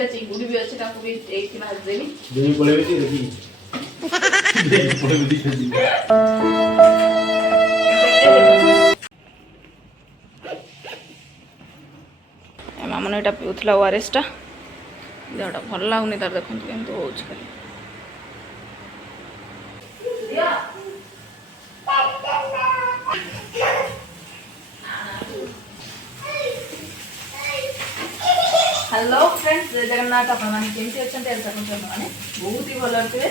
दिटा चिंगुड़ी भी अच्छे ताको भी एक भाज देबी देवी पळेबे ती देखी देवी पळेबे दिखा दी मामन एटा पिउथला ओआरएस टा देहटा भल लागुनी तार देखंतु केमतो होउछ खाली हेलो फ्रेंड्स जय जगन्नाथ आपण माने केमती अछन तेल सकन माने बहुत ही भल रहते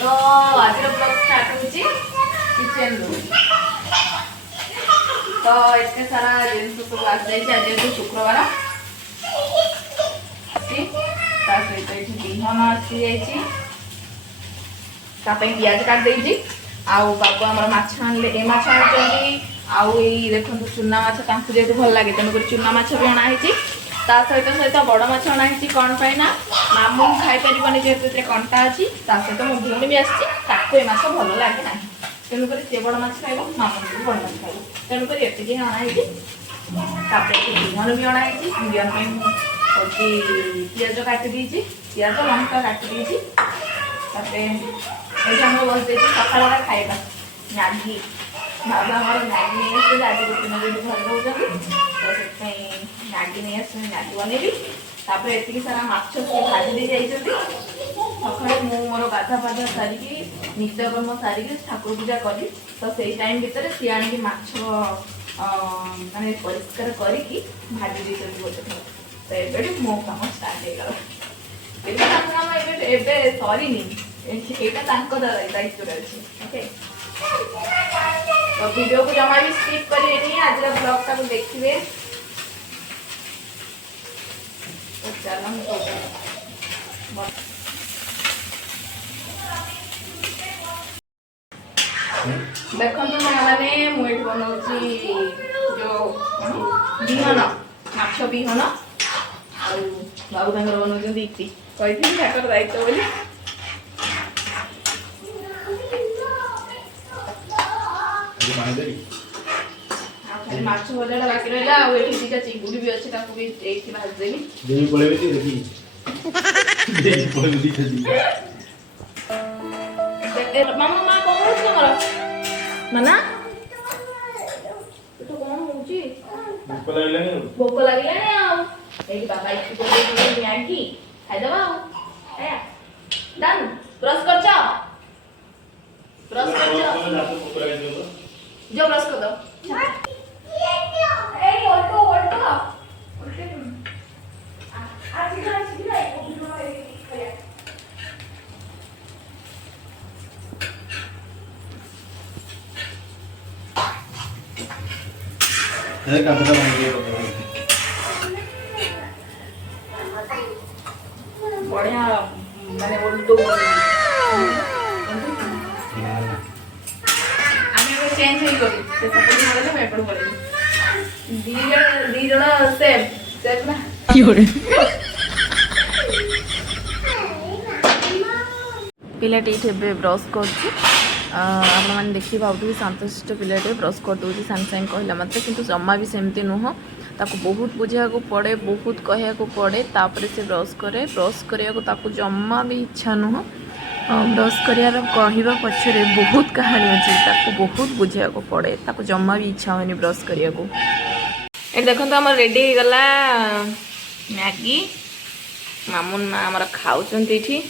तो आज ब्लॉग स्टार्ट होची किचन रो तो इतने सारा जिन सब आज जाई आज तो शुक्रवार सी ता सहित एठी बिहन आसी जाईची ता पे प्याज काट देईची आउ बाबू हमर माछ आनले ए माछ आनचंदी आउ ए देखंतु चुना माछ तांकु जेतु भल लागे तनो कर चुना माछ भी अना हैची ता सहित सहित बड़ माछ अना हैची कोन पाइना मामू खाइ परिबनी जेतु ते कंटा अछि ता सहित मो भूनी भी आछि ताको ए माछ भल लागे नाही तेनु कर से बड़ माछ खाइबो मामू भी बड़ माछ खाइबो तेनु कर एते के अना हैची तापे बिहन भी अना हैची बिहन पे होची प्याज काट दीची प्याज लंका काट दीची तापे एटा हम बस देची सकाळा खाइबा मैगी बाबा हमारा मैगी नहीं आसे आज गोटे दिन घर दौरान तो से मैगी नहीं आसे मैगी बनेबी तापर एतिकी सारा माछ से भाजी दे जाइछथि सकाळे मु मोर गाधा पाधा सारिकी नित्यकर्म सारिकी ठाकुर पूजा करी तो सेई टाइम भीतर सी आनी माछ माने परिष्कार करिकी भाजी दे चली गोटे थोड़ा तो एबे मो काम स्टार्ट हे गला एबे काम एबे सॉरी नी एटा तांको दायित्व अछि ओके तो वीडियो को जमा भी स्किप करिए नहीं आज ब्लॉग टा को देखिए तो चलो हम तो देखो तो मैंने मुएट बनाउची जो बिहन माछ बिहन आ बाबू तांगर बनाउची दीप्ति कहिथि ठाकर दायित्व बोली खाली माछ भजाटा बाकी रहला आ एठी दिटा चिंगुड़ी भी अछि ताको भी एठी भाज देबी देवी पळेबे ती देखी देवी पळेबे दिखा दी ए मामा मा कोन होछ तमरा मना तो कोन होउची भूख लागलानी आ एठी बाबा इठी को मैगी खाइ दबा ए डन ब्रश कर जा जो ब्रश कर दो ए उल्टो उल्टो उल्टे आज इधर है का पता नहीं बढ़िया माने उल्टो चेंज होई गली से सपनी होले मैं पड़ पड़े दी जण सेम ना क्यों पिलाटी ठेबे ब्रश करछि आपण माने देखि भाउथि शांतशिष्ट पिलाटे ब्रश कर दोछि सांग सांग कहला मते किंतु जम्मा भी सेमती नुह ताको बहुत बुझा को पड़े बहुत कहया को पड़े तापर से ब्रश करिया को ताको जम्मा भी इच्छा नुह ब्रश करार कहवा पछरे बहुत कहानी अच्छी ताको बहुत बुझा को पड़े ताको जम्मा भी इच्छा होनी ब्रश करिया को ए देखो तो हमर रेडी हो गला मैगी मामुन ना हमर खाउचंती थी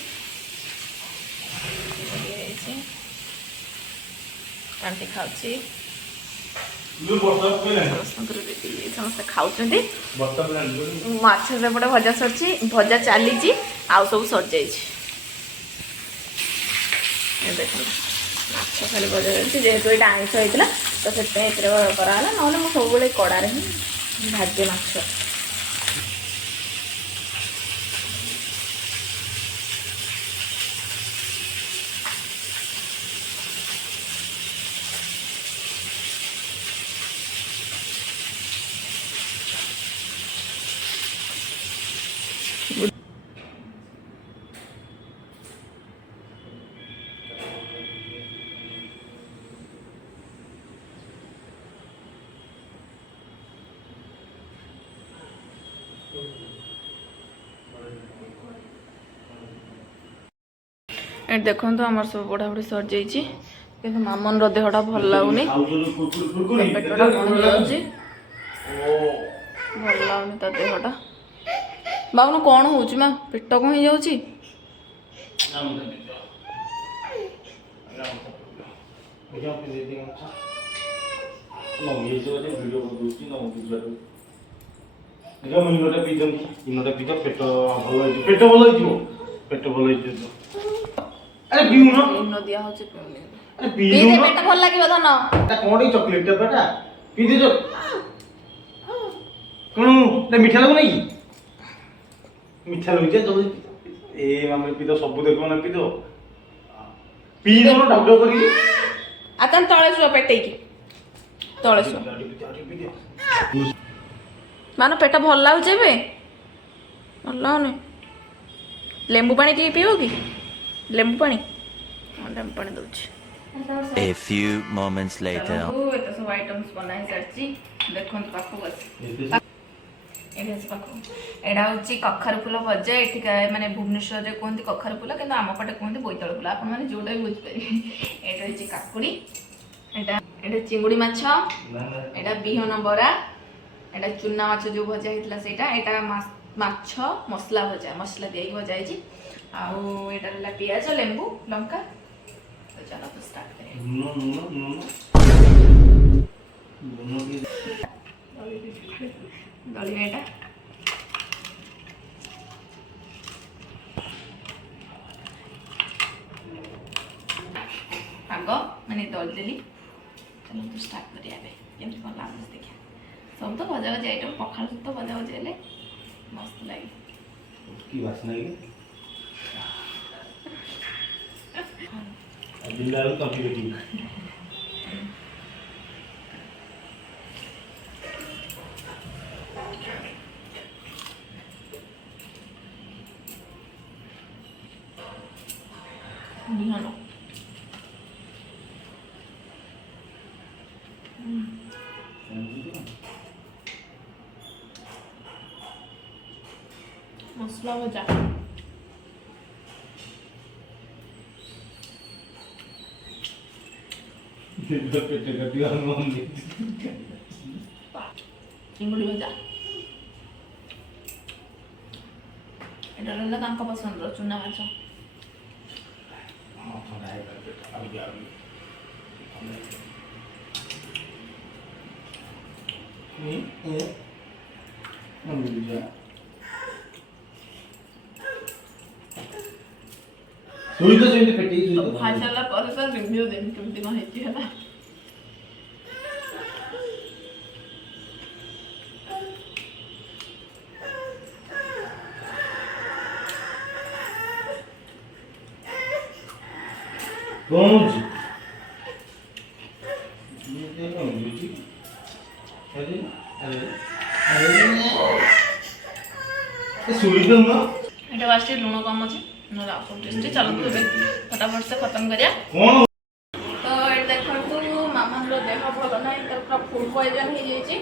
आंटी खाउची समस्त खाउचंती माछ सेपटे भजा सरची भजा चली आउ सब सर जाइए देखो माछ खाली भजा जेहेतु ये आइस होता तो से कराला ना मुझे सब कड़ारे ही भाजे माछ ଏ ଦେଖନ୍ତୁ ଆମର ସବୁ ପଢ଼ାପଢ଼ି ସରିଯାଇଛି କିନ୍ତୁ ମାମନର ଦେହଟା ଭଲ ଲାଗୁନି ପେଟଟା କଣ ହେଇଯାଉଛି ଭଲ ଲାଗୁନି ତା ଦେହଟା ବାବୁନ କଣ ହଉଛି ମା ପେଟ କଣ ହେଇଯାଉଛି अरे पीऊन इनो दिया होचे पिउनी अरे पी दे पीऊन पेट भल लागिबो धन एटा कोडी चॉकलेट टा बेटा पी दे जो कोन ते मीठा लागो नहीं मीठा लग जे जल्दी ए मामे पी दो सब देखो ना पी दो ढगडो करी आतन तळे सुआ पेटे की तळे सुआ मानो पेट भल लागु जेबे भल लाउनी लेंबू पानी टी पियो की लेंबू पानी लेंबू पानी दउची A few moments later. एत सब आइटम्स बनाई सरची देखन पाखो बस एटा से पाखो एटा होची कखर फूल भजा एठिका माने भुवनेश्वर रे कोंती कखर फूल किंतु आम पटे कोंती बोईतळ फूल आपण माने जोडा बुझ पारी एटा होची काकुडी एटा चिंगुडी माछ एटा बिहन बरा एटा चुना माछ जो भजा हितला सेटा एटा माछ मसला भजा मसला देई भजा हिची आउ एटा ला प्याज लेंबू लंका तो चलो तो स्टार्ट करें दली बेटा आगो मैंने दली देली चलो तो स्टार्ट करिया बे केमति कोन लागस देखिया सब तो भजा भजा आइटम पखाल तो भजा भजा ले मस्त लागे की वासना है बिल्लाल कॉफी बेटी बिहन मसला भजा चिंगुड़ी भजा एटा रहला तांका पसंद रो चुना माछ सुई तो सेंट पेटी सुई तो खाई सारा पर तो रिव्यू देन केमति कोन हेची हला कौन जी ये कौन जी अरे अरे अरे ये सुई तो ना एटा वास्ते लूण कम अछि न लाफो टेस्ट चलो तो फटाफट से खत्म करिया कौन तो ये देखंतु मामन रो देह भल नै तर पूरा फूड पॉइजन हे जेछि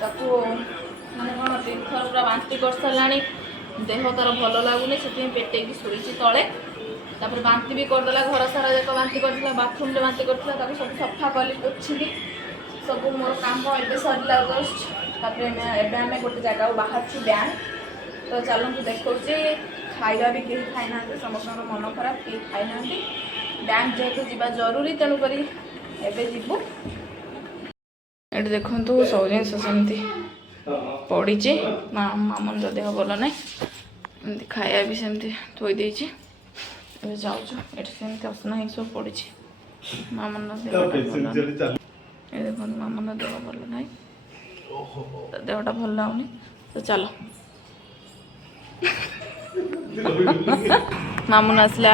ताको माने कोन तीर्थर पूरा बांती कर सलानी देह तर भल लागुनी सेति पेटे की सोईछि तळे तापर बांती भी कर देला घर सारा जक बांती करथिला बाथरूम ले बांती करथिला ताको सब सफा कली पोछिली सब मोर काम एबे सरला जस्ट तापर एबे हमें गोटे जगह बाहर छु बैंक तो चलो देखो खाଇବା भी कहीं खाई ना समस्त मन खराब कहीं खाई ना डैम जेहेतु जीवा जरूरी तेणुक एवं जीवु ये देखु सब जिन सेमती पड़ी मामन देह भल ना एमती खाया भी सेमती थोई देती जाऊँ ये सेमती असना ही सब पड़ी मामन देह ये देखो मामन देह भल ना देहटा भल लगुनि तो चलो मामुन आसला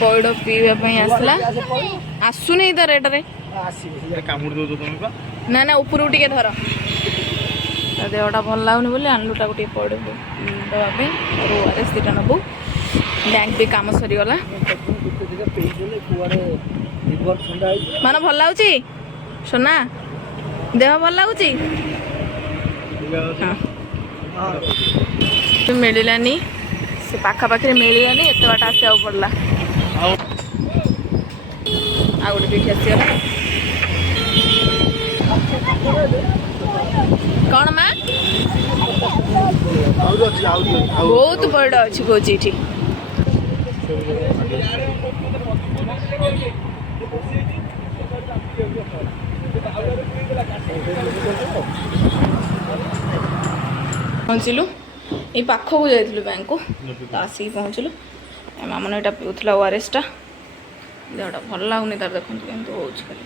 पइड पीवा आसला आसुनी तो रेट रे ना ना ऊपर टे धर देहटा भल लगुनि बोली आनलुटा गोटे पइड देवाई ओआरएस दुटा नबू बैंक भी काम सरीगला मान भल लगुच सोना देह भल लगुच मिलानी से पाखापाखि मिलने एत बाट आसा पड़ा ଆଉ आ गए पीठ आसीगला कौन माँ ଆହୁରି ଅଛି ଆହୁରି ଅଛି ଆଉ बहुत बड़ अच्छी कौच ये पहुँचलु ये पाख को जाइलु बैंक को तो आसिक पहुँचलु मामन यहाँ पीला ओआरएस टा देहटा भल लगुनि तार देखते केमती हो खाली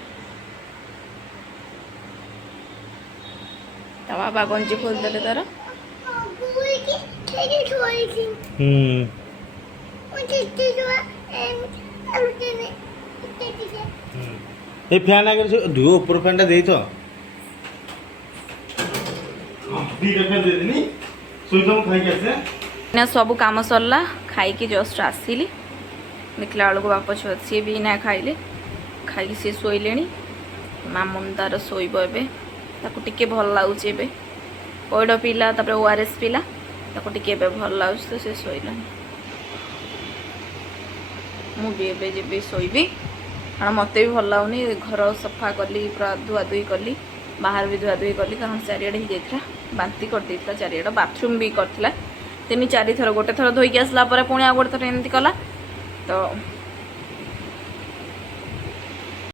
ता बाबा गंजी खोलदेले तार ଏ ଫ୍ୟାନ୍ ଆଗରେ ସେ ଧୁଅ ଉପର ଫ୍ୟାନ୍ଟା ଦେଇଥ ଦୁଇଟା ଫ୍ୟାନ୍ ଦେଇଦେନି ଶୋଇଥ ମୁଁ ଖାଇକି ଆସେ ना सब काम सरला खाई जस्ट आसिली देखला बेलू बाप छुआ सी भी ना खाइले खाई सी शोले मामुन तार शोब ए भल लगुच पैड पीला ओआरएस पीला टे भल लगुच तो सी शोला मुझे जी शोबी कारण मत भी भल लगुनि घर सफा कली पूरा धुआधुई कली बाहर भी धुआधुई कली कारण चारिड़े ही जाता बांती करदे चारिड़ बाथरूम भी करता 3-4 थर गोटे थर धोईकी आसला पुणी आ गोटे थर एमती कला तो